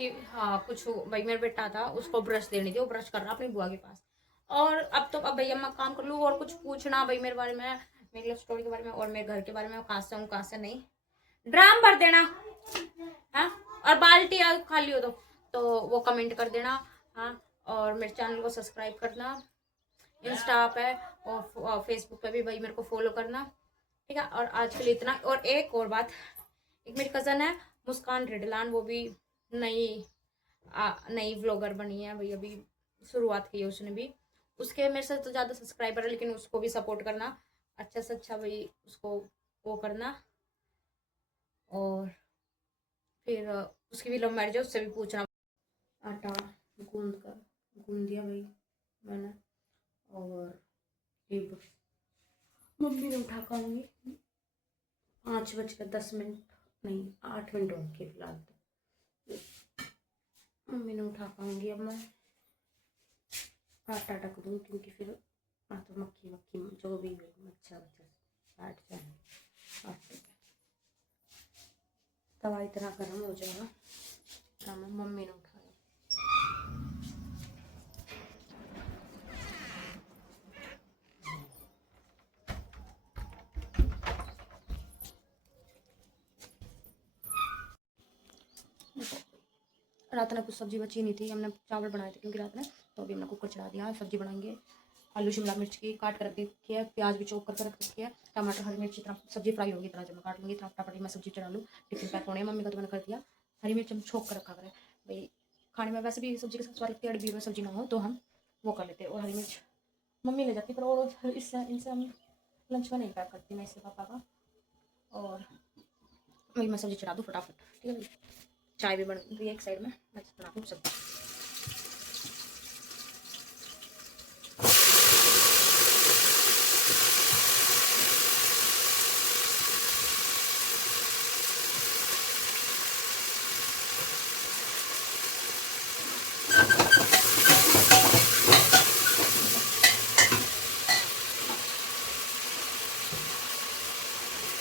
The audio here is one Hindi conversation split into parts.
कि हाँ कुछ भाई मेरा बेटा था, उसको ब्रश देनी थी, वो ब्रश कर रहा अपनी बुआ के पास। और अब भैया मैं काम कर लूँ और कुछ पूछना भाई मेरे बारे में, मेरी लव स्टोरी के बारे में और मेरे घर के बारे में, कहाँ से हूँ कहाँ से नहीं। ड्राम भर देना। हाँ, और बाल्टी खाली हो तो वो कमेंट कर देना। हाँ, और मेरे चैनल को सब्सक्राइब करना। इंस्टा पे और फेसबुक पे भी भाई मेरे को फॉलो करना। ठीक है, और आज के लिए इतना। और एक और बात, एक मेरी कज़न है मुस्कान रिडलान, वो भी नई नई व्लॉगर बनी है भाई, अभी शुरुआत की है उसने भी। उसके मेरे से तो ज़्यादा सब्सक्राइबर है, लेकिन उसको भी सपोर्ट करना, अच्छा से अच्छा भाई उसको वो करना। और फिर उसकी भी लव मैरिज है, उससे भी पूछना। आटा गूंद दिया भाई मैंने। और अब मम्मी ने उठा कर आऊँगी 5:10, नहीं 8 मिनट हो गए फिलहाल तो। मम्मी ने उठा पाऊंगी अब मैं आटा टक दूँ, क्योंकि फिर तो मक्खी मक्खी जो भी अच्छा बच्चा बैठ जाए आटे पे। तवा इतना गर्म हो जाएगा। तो मैं मम्मी ने उठाया। रात में कुछ सब्जी बची नहीं थी, हमने चावल बनाए थे क्योंकि रात में, तो अभी हमने कुकर चढ़ा दिया, सब्जी बनाएंगे। आलू शिमला मिर्च की काट कर रख रखी है, प्याज भी चॉप करके रख रखी है, टमाटर हरी मिर्च, इतना सब्जी फ्राई होगी इतना जब मैं काट लूँगी, इतना फटाफट मैं सब्जी चढ़ा लूँ, टिफिन पैक होने। मम्मी का तो मैंने कर दिया। हरी मिर्च हम छोक कर रखा करें भाई, खाने में वैसे भी सब्जी के साथ स्वाद लगती है, अड़बी में सब्जी ना हो तो हम वो कर लेते। और हरी मिर्च मम्मी ले जाती, पर वो इससे इनसे हम लंच में नहीं पैक करती, मैं इससे पापा का। और वही मैं सब्जी चढ़ा दूँ फटाफट। ठीक है भाई, चाय भी बन गई एक साइड में, मैं बना दूँ सब्जी।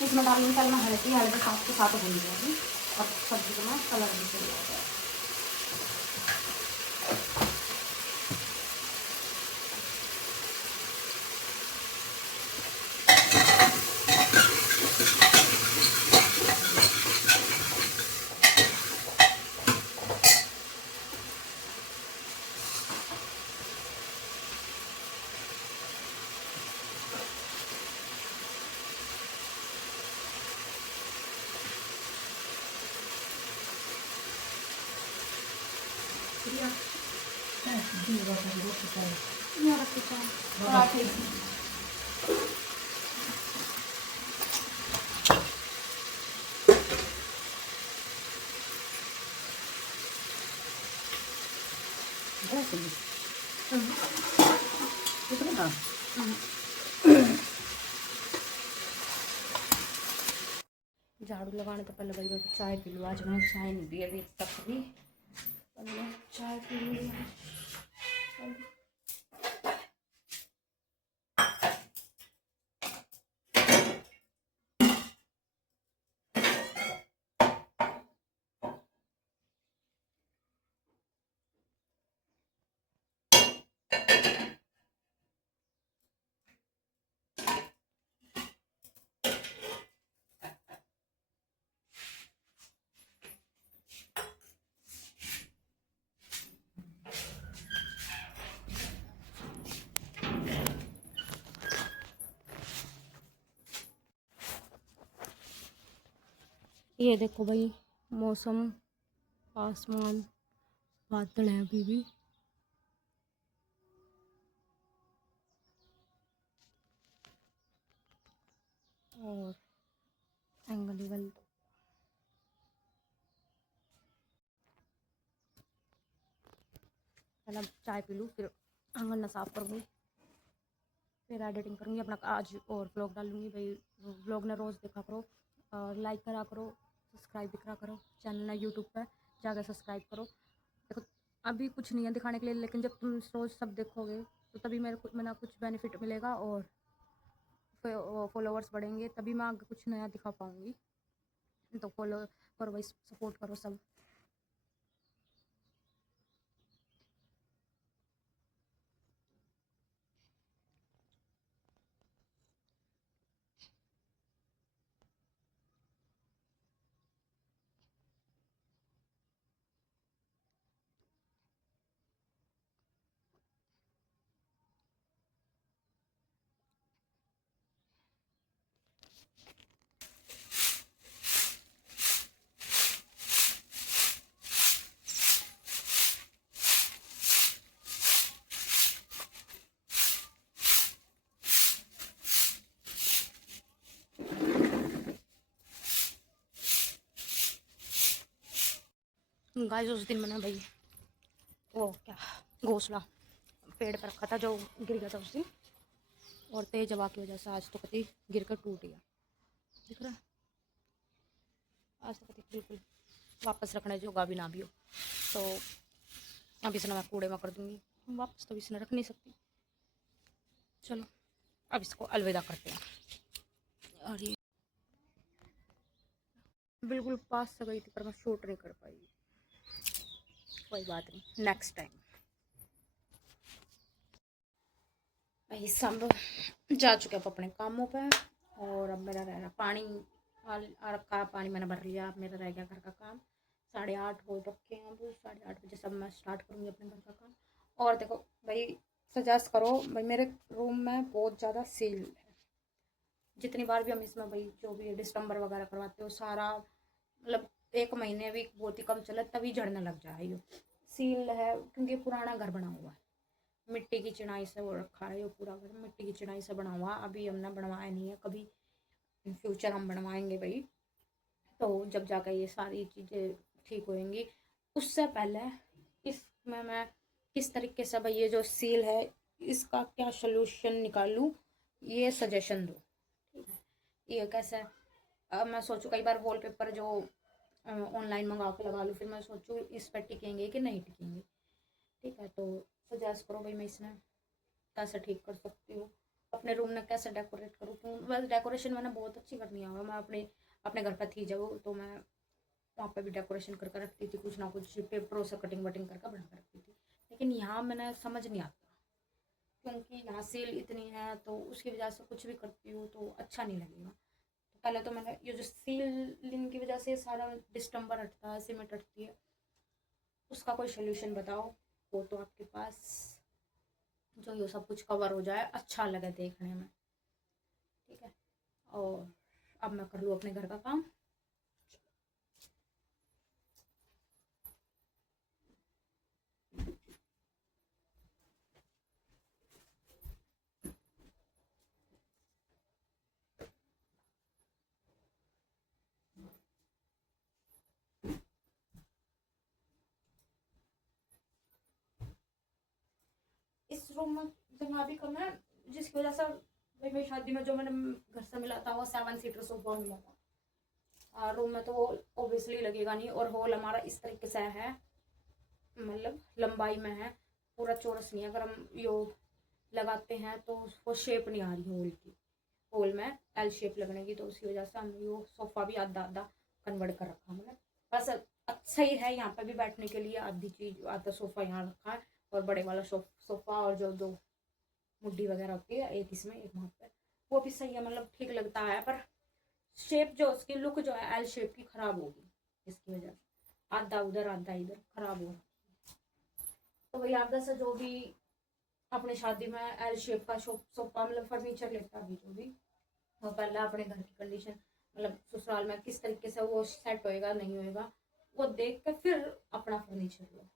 इसमें डालूंगी पहले मैं हल्दी, हल्दी साथ के साथ भून जाएगी और सब्जी को मैं कलर भी सही हो जाएगा। यहाँ रखी चाय पराठे। झाड़ू लगाने तो पहले भाई मैं चाय पी लूँ, आज मैंने चाय नहीं पी अभी तक भी, पहले चाय पी लूँगी। ये देखो भाई मौसम, आसमान, बादल है अभी भी। और एंगल एंगल पहले चाय पी लूँ, फिर आंगन साफ करूँगी, फिर एडिटिंग करूँगी अपना आज और व्लॉग डालूँगी भाई। व्लॉग ना रोज़ देखा करो और लाइक करा करो, सब्सक्राइब भी करा करो चैनल ना, यूट्यूब पर जाकर सब्सक्राइब करो। देखो अभी कुछ नहीं है दिखाने के लिए, लेकिन जब तुम रोज़ सब देखोगे तो तभी मेरा कुछ बेनिफिट मिलेगा और फॉलोअर्स बढ़ेंगे, तभी मैं आगे कुछ नया दिखा पाऊँगी। तो फॉलो करो भाई, सपोर्ट करो सब। गाइस उस दिन मैंने भाई वो क्या घोंसला पेड़ पर रखा था जो गिर गया था उस दिन, और तेज हवा की वजह से आज तो कति गिर कर टूट गया, दिख रहा है। आज तो कति बिल्कुल वापस रखने जोगा भी ना भी हो, तो अब इसने मैं कूड़े में कर दूंगी, वापस तो इसने रख नहीं सकती। चलो अब इसको अलविदा करते हैं। और ये बिल्कुल पास से गई थी पर मैं शूट नहीं कर पाई, कोई बात नहीं, नेक्स्ट टाइम। भाई सब जा चुके अब अपने कामों पे, और अब मेरा रह रहा पानी आ रखा, पानी मैंने भर लिया, अब मेरा रह गया घर का काम। 8:30 हो रखे हैं, अब 8:30 बजे सब मैं स्टार्ट करूँगी अपने घर का काम। और देखो भाई, सजेस्ट करो भाई, मेरे रूम में बहुत ज़्यादा सील है। जितनी बार भी हम इसमें भाई जो भी डिस्टेंबर वगैरह करवाते हो, सारा मतलब 1 महीने भी बहुत ही कम चले तभी झड़ने लग जाए। ये सील है क्योंकि पुराना घर बना हुआ है, मिट्टी की चिनाई से वो रखा है, ये पूरा घर मिट्टी की चिनाई से बना हुआ। अभी हमने बनवाया नहीं है, कभी इन फ्यूचर हम बनवाएंगे भाई, तो जब जाकर ये सारी चीज़ें ठीक होएंगी। उससे पहले इसमें मैं किस तरीके से भाई ये जो सील है इसका क्या सोल्यूशन निकालूं, ये सजेशन दो, ठीक है। ये कैसे, अब मैं सोचूं कई बार वॉलपेपर जो ऑनलाइन मंगा के लगा लूँ, फिर मैं सोचूं इस पर टिकेंगे कि नहीं टिकेंगे, ठीक है। तो सजेस्ट करो भाई, मैं इसमें कैसे ठीक कर सकती हूँ, अपने रूम में कैसे डेकोरेट करूँ। बस डेकोरेशन मैंने बहुत अच्छी करनी है, मैं अपने अपने घर पर थी जब, तो मैं वहाँ पे भी डेकोरेशन करके रखती थी, कुछ ना कुछ पेपरों से कटिंग वटिंग करके बना कर रखती थी। लेकिन यहाँ मैंने समझ नहीं आता, क्योंकि यहाँ सेल इतनी है तो उसकी वजह से कुछ भी करती हूँ तो अच्छा नहीं लगेगा। तो पहले तो मैंने ये जो सीलिंग की वजह से सारा डिस्टेंबर हटता है, सीमेंट हटती है, उसका कोई सोल्यूशन बताओ वो तो आपके पास, जो ये सब कुछ कवर हो जाए, अच्छा लगे देखने में, ठीक है। और अब मैं कर लूँ अपने घर का काम। इस रूम में जगह भी कम है, जिसकी वजह से भाई मेरी शादी में जो मैंने घर से मिला था वो 7 सीटर सोफा मिला था। रूम में तो वो ऑब्वियसली लगेगा नहीं, और हॉल हमारा इस तरीके से है, मतलब लंबाई में है, पूरा चौरस नहीं है। अगर हम यो लगाते हैं तो वो शेप नहीं आ रही हॉल की, हॉल में एल शेप लगने की, तो उसकी वजह से हम यो सोफा भी आधा आधा कन्वर्ट कर रखा हमने। बस अच्छा ही है यहाँ पे भी बैठने के लिए, आधी चीज आधा सोफा यहाँ रखा है, और बड़े वाला सोफा, और जो 2 मुड्डी वगैरह होती है, एक इसमें एक वहाँ पे, वो भी सही है, मतलब ठीक लगता है। पर शेप जो उसकी लुक जो है एल शेप की खराब होगी, इसकी वजह से आधा उधर आधा इधर खराब हो। तो वही आधा से जो भी अपनी शादी में एल शेप का सोफा मतलब फर्नीचर लेता भी जो भी, वो पहले अपने घर की कंडीशन, मतलब ससुराल में किस तरीके से वो सेट होएगा नहीं होएगा, वो देख कर फिर अपना फर्नीचर लो।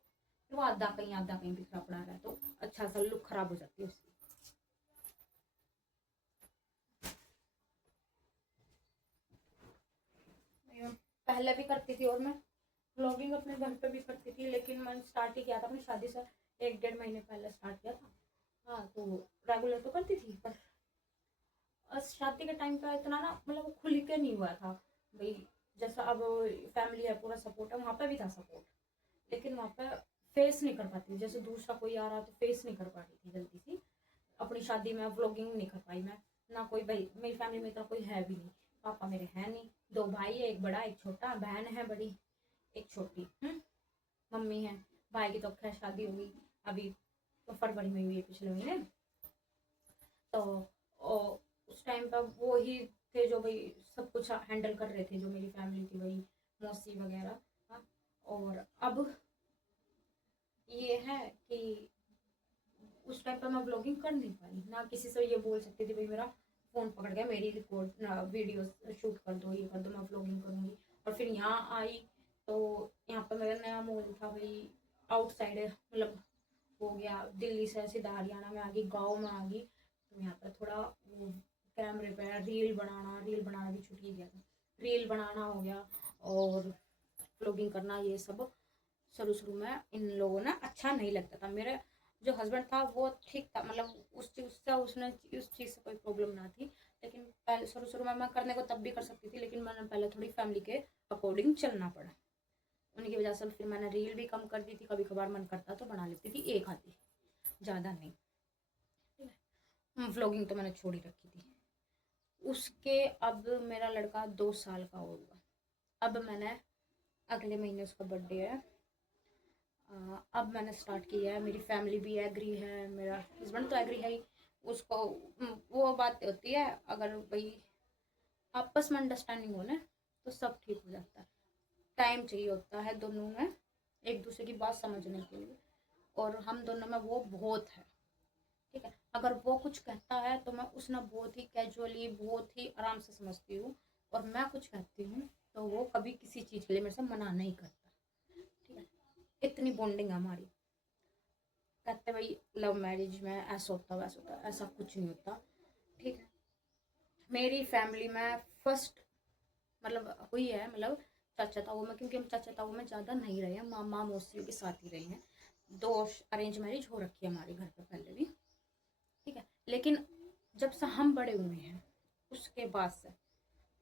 वो आधा कहीं बिखरा पड़ा रहा तो अच्छा सा लुक खराब हो जाती है उसकी। पहले भी करती थी, और मैं व्लॉगिंग अपने घर पे भी करती थी, लेकिन मैंने स्टार्ट ही किया था अपनी शादी से 1-1.5 महीने पहले स्टार्ट किया था। हाँ, तो रेगुलर तो करती थी, पर शादी के टाइम पे इतना ना मतलब खुल के नहीं हुआ था भाई। जैसा अब फैमिली है, पूरा सपोर्ट है, वहाँ पे भी था सपोर्ट, लेकिन वहाँ पे फेस नहीं कर पाती, जैसे दूसरा कोई आ रहा तो फेस नहीं कर पा रही थी जल्दी सी। अपनी शादी में व्लॉगिंग नहीं कर पाई मैं, ना कोई भाई मेरी फैमिली में इतना कोई है भी नहीं, पापा मेरे हैं नहीं, 2 भाई है, एक बड़ा एक छोटा, बहन है बड़ी एक छोटी, मम्मी है। भाई की तो खैर शादी हुई अभी, तो फरवरी में हुई है, पिछले महीने। तो उस टाइम पर वो ही थे जो भाई सब कुछ हैंडल कर रहे थे, जो मेरी फैमिली थी भाई, मौसी वगैरह। हाँ, और अब ये है कि उस टाइम पर मैं ब्लॉगिंग कर नहीं पाई, ना किसी से ये बोल सकती थी भाई मेरा फ़ोन पकड़ गया, मेरी रिकॉर्ड वीडियो शूट कर दो, ये कर दो, मैं ब्लॉगिंग करूँगी। और फिर यहाँ आई तो यहाँ पर मेरा नया मॉल था भाई, आउटसाइड है, मतलब हो गया दिल्ली से सीधा हरियाणा में आ गई, गाँव में आ गई, तो यहाँ पर थोड़ा वो कैमरे पे रील बनाना भी छूट ही गया था, रील बनाना हो गया और ब्लॉगिंग करना ये सब। शुरू शुरू में इन लोगों ने अच्छा नहीं लगता था। मेरे जो हस्बैंड था वो ठीक था, मतलब उस चीज़ से उसने उस चीज़ से कोई प्रॉब्लम ना थी। लेकिन पहले शुरू शुरू में मैं करने को तब भी कर सकती थी, लेकिन मैंने पहले थोड़ी फैमिली के अकॉर्डिंग चलना पड़ा। उनकी वजह से फिर मैंने रील भी कम कर दी थी, कभी कभार मन करता तो बना लेती थी एक आधी, ज़्यादा नहीं। व्लॉगिंग तो मैंने छोड़ ही रखी थी। उसके अब मेरा लड़का 2 साल का होगा। अब मैंने अगले महीने उसका बर्थडे है, अब मैंने स्टार्ट किया है। मेरी फैमिली भी एग्री है, मेरा हस्बैंड तो एग्री है ही। उसको वो बात होती है, अगर भाई आपस में अंडरस्टैंडिंग हो ना तो सब ठीक हो जाता है। टाइम चाहिए होता है दोनों में एक दूसरे की बात समझने के लिए, और हम दोनों में वो बहुत है। ठीक है, अगर वो कुछ कहता है तो मैं उसने बहुत ही कैजुअली, बहुत ही आराम से समझती हूँ, और मैं कुछ कहती हूँ तो वो कभी किसी चीज़ के लिए मेरे से मना नहीं करता। ठीक है, इतनी बॉन्डिंग है हमारी। कहते भाई लव मैरिज में ऐसा होता वैसा होता, ऐसा कुछ नहीं होता। ठीक है, मेरी फैमिली में फर्स्ट मतलब हुई है, मतलब चाचा ताऊ में, क्योंकि हम चाचा ताऊ में ज़्यादा नहीं रहे हैं, मामा मौसियों के साथ ही रहे हैं। 2 अरेंज मैरिज हो रखी है हमारे घर पे पहले भी। ठीक है, लेकिन जब से हम बड़े हुए हैं उसके बाद से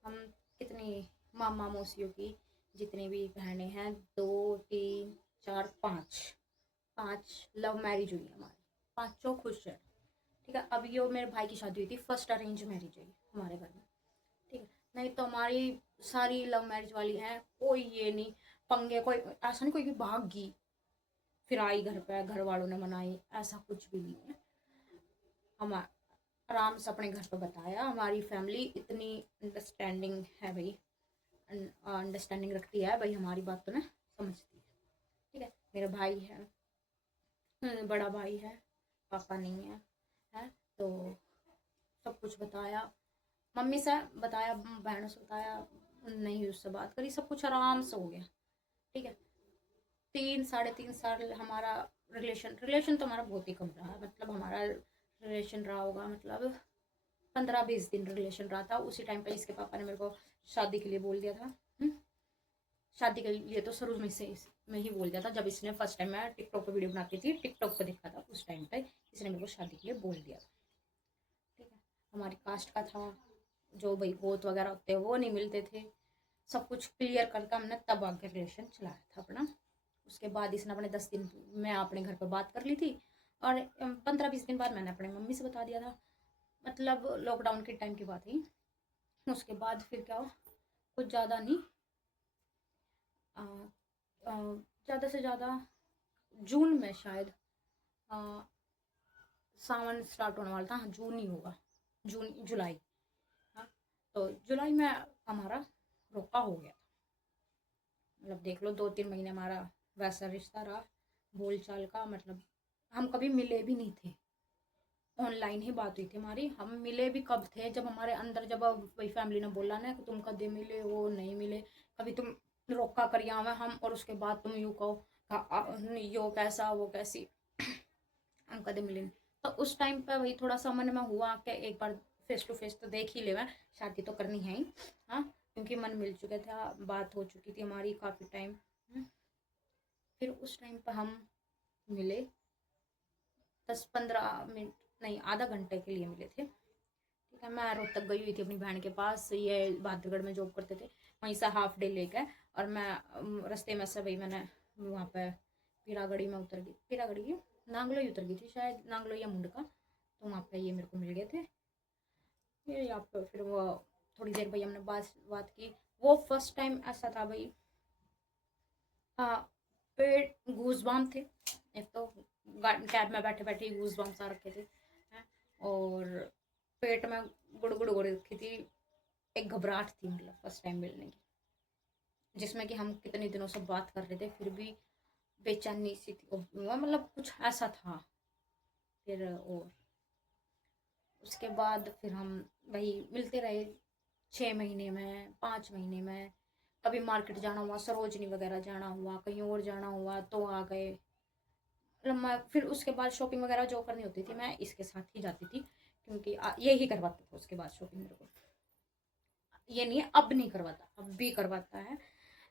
हम कितनी मामा मौसियों की जितनी भी बहनें हैं, 2 3 4 5 5 लव मैरिज हुई है हमारी, पांचों खुश है। ठीक है, अब ये मेरे भाई की शादी हुई थी, फर्स्ट अरेंज मैरिज हुई हमारे घर में। ठीक है, नहीं तो हमारी सारी लव मैरिज वाली हैं, कोई ये नहीं पंगे, कोई ऐसा नहीं कोई भी भाग गई फिर आई घर पे घर वालों ने मनाई, ऐसा कुछ भी नहीं है। हम आराम से अपने घर पे बताया, हमारी फैमिली इतनी अंडरस्टैंडिंग है भाई, अंडरस्टैंडिंग रखती है भाई, हमारी बात तो ना समझती है। ठीक है, मेरा भाई है, बड़ा भाई है, पापा नहीं है तो सब कुछ बताया, मम्मी से बताया, बहनों से बताया, नहीं उससे बात करी, सब कुछ आराम से हो गया। ठीक है, 3 साढ़े 3 साल हमारा रिलेशन तो हमारा बहुत ही कम रहा, मतलब हमारा रिलेशन रहा होगा मतलब 15-20 दिन रिलेशन रहा था। उसी टाइम पे इसके पापा ने मेरे को शादी के लिए बोल दिया था। शादी के लिए तो शुरू में से में ही बोल दिया था, जब इसने फर्स्ट टाइम मैं टिकटॉक पे वीडियो बनाती थी, टिकटॉक पे देखा था, उस टाइम पे इसने मेरे को शादी के लिए बोल दिया था। ठीक है, हमारी कास्ट का था, जो भाई गोत वगैरह होते हैं वो नहीं मिलते थे, सब कुछ क्लियर करके हमने तब आगे रिलेशन चलाया था अपना। उसके बाद इसने अपने 10 दिन मैं अपने घर पर बात कर ली थी, और 15-20 दिन बाद मैंने अपने मम्मी से बता दिया था, मतलब लॉकडाउन के टाइम की बात है। उसके बाद फिर क्या हुआ, कुछ ज़्यादा नहीं, ज़्यादा से ज़्यादा जून में शायद सावन स्टार्ट होने वाला था, हाँ जून ही होगा, जून जुलाई, हाँ तो जुलाई में हमारा रोका हो गया था। मतलब देख लो 2-3 महीने हमारा वैसा रिश्ता रहा, बोल चाल का, मतलब हम कभी मिले भी नहीं थे, ऑनलाइन ही बात हुई थी हमारी। हम मिले भी कब थे, जब हमारे अंदर, जब वही फैमिली ने बोला ना कि तुम कदे मिले वो नहीं मिले, कभी तुम रोका कर आवे हम, और उसके बाद तुम यूँ कहो यो कैसा वो कैसी, हम कदे मिले नहीं। तो उस टाइम पे वही थोड़ा सा मन में हुआ कि एक बार फेस टू फेस तो देख ही ले, शादी तो करनी है ही, हाँ क्योंकि मन मिल चुके थे, बात हो चुकी थी हमारी काफ़ी टाइम। फिर उस टाइम पर हम मिले, 10-15 मिनट नहीं, आधा घंटे के लिए मिले थे। ठीक है, मैं रोहतक गई हुई थी अपनी बहन के पास, ये बहादुरगढ़ में जॉब करते थे, वहीं से हाफ डे लेकर, और मैं रास्ते में से भाई मैंने वहाँ पे पीरागढ़ी में उतर गई, पीरागढ़ी की नांगलोई उतर गई थी शायद, नांगलोई या मुंडका, तो वहाँ पे ये मेरे को मिल गए थे। फिर यहाँ पर फिर वो थोड़ी देर भाई हमने बात बात की। वो फर्स्ट टाइम ऐसा था भाई, हाँ पेट गूजबाम थे, एक तो कैब में बैठे बैठे गूजबाम्स आ रखे थे, हैं, और पेट में गुड़ गुड़ हो रखी थी, एक घबराहट थी, मतलब फर्स्ट टाइम मिलने की, जिसमें कि हम कितने दिनों से बात कर रहे थे फिर भी बेचैनी सी थी, मतलब कुछ ऐसा था। फिर और उसके बाद फिर हम वही मिलते रहे, 6 महीने में, 5 महीने में, कभी मार्केट जाना हुआ, सरोजनी वगैरह जाना हुआ, कहीं और जाना हुआ तो आ गए। मैं फिर उसके बाद शॉपिंग वगैरह जो करनी होती थी मैं इसके साथ ही जाती थी, क्योंकि ये ही करवाता था उसके बाद शॉपिंग मेरे को, ये नहीं है अब नहीं करवाता, अब भी करवाता है,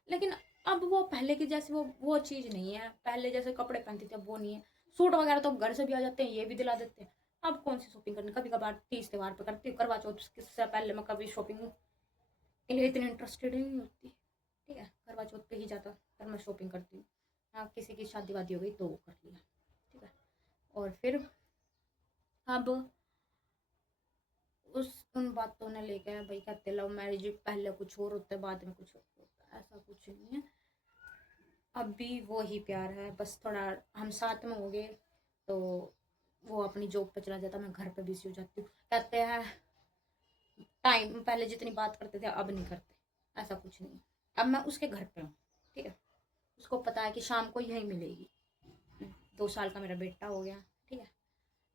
लेकिन अब वो पहले की जैसी वो चीज़ नहीं है, पहले जैसे कपड़े पहनती थी अब वो नहीं है। सूट वगैरह तो घर से भी आ जाते हैं, ये भी दिला देते हैं। अब कौन सी शॉपिंग करनी, कभी कभार तीज त्योहार पे करती हूँ, करवा चौथ से पहले मैं कभी शॉपिंग के लिए इतनी इंटरेस्टेड ही नहीं होती। ठीक है, करवा चौथ पे ही ज़्यादा पर मैं शॉपिंग करती हूँ। हाँ, किसी की शादी वादी हो गई तो वो कर लिया। ठीक है, और फिर अब उन बातों ने लेके भाई कहते लव मैरिज पहले कुछ और होता है बाद में कुछ और होता है, ऐसा कुछ नहीं है। अभी वो ही प्यार है, बस थोड़ा हम साथ में हो गए तो वो अपनी जॉब पे चला जाता, मैं घर पे बिजी हो जाती हूँ। कहते हैं टाइम पहले जितनी बात करते थे अब नहीं करते, ऐसा कुछ नहीं। अब मैं उसके घर पे हूँ। ठीक है, उसको पता है कि शाम को यही मिलेगी। 2 साल का मेरा बेटा हो गया। ठीक है,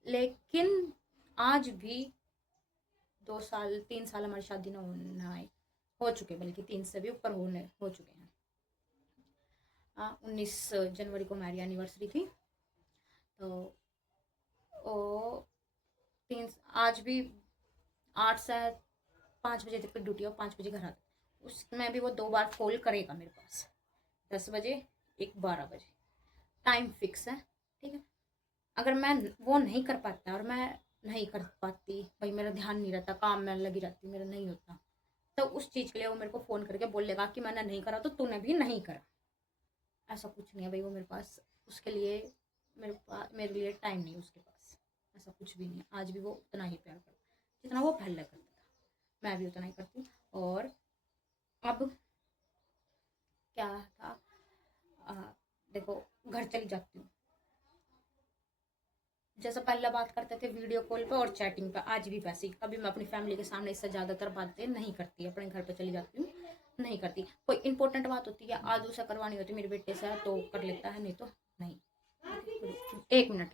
लेकिन आज भी 2 साल 3 साल हमारी शादी ना होना आए हो चुके, बल्कि 3 से भी ऊपर होने हो चुके हैं। 19 जनवरी को मेरी एनिवर्सरी थी, तो ओ 3 आज भी 8 से 5 बजे तक की ड्यूटी हो, 5 बजे घर आता। उसमें भी वो 2 बार कॉल करेगा मेरे पास, 10 बजे, एक 12 बजे, टाइम फिक्स है। ठीक है, अगर मैं वो नहीं कर पाता और मैं नहीं कर पाती, भाई मेरा ध्यान नहीं रहता, काम में लगी रहती, मेरा नहीं होता, तो उस चीज़ के लिए वो मेरे को फ़ोन करके बोलेगा कि मैंने नहीं करा तो तूने भी नहीं करा। ऐसा कुछ नहीं है भाई, वो मेरे पास उसके लिए मेरे लिए टाइम नहीं उसके पास, ऐसा कुछ भी नहीं है। आज भी वो उतना ही प्यार करता है जितना वो पहले करता था, मैं भी उतना ही करती हूँ। और अब क्या था, आ, देखो घर चली जाती हूँ, जैसे पहले बात करते थे वीडियो कॉल पे और चैटिंग पे, आज भी वैसे ही। कभी मैं अपनी फैमिली के सामने इससे ज़्यादातर बातें नहीं करती, अपने घर पे चली जाती हूँ, नहीं करती। कोई इंपॉर्टेंट बात होती है आदू से करवानी होती है मेरे बेटे से तो कर लेता है, नहीं तो नहीं। 1 मिनट।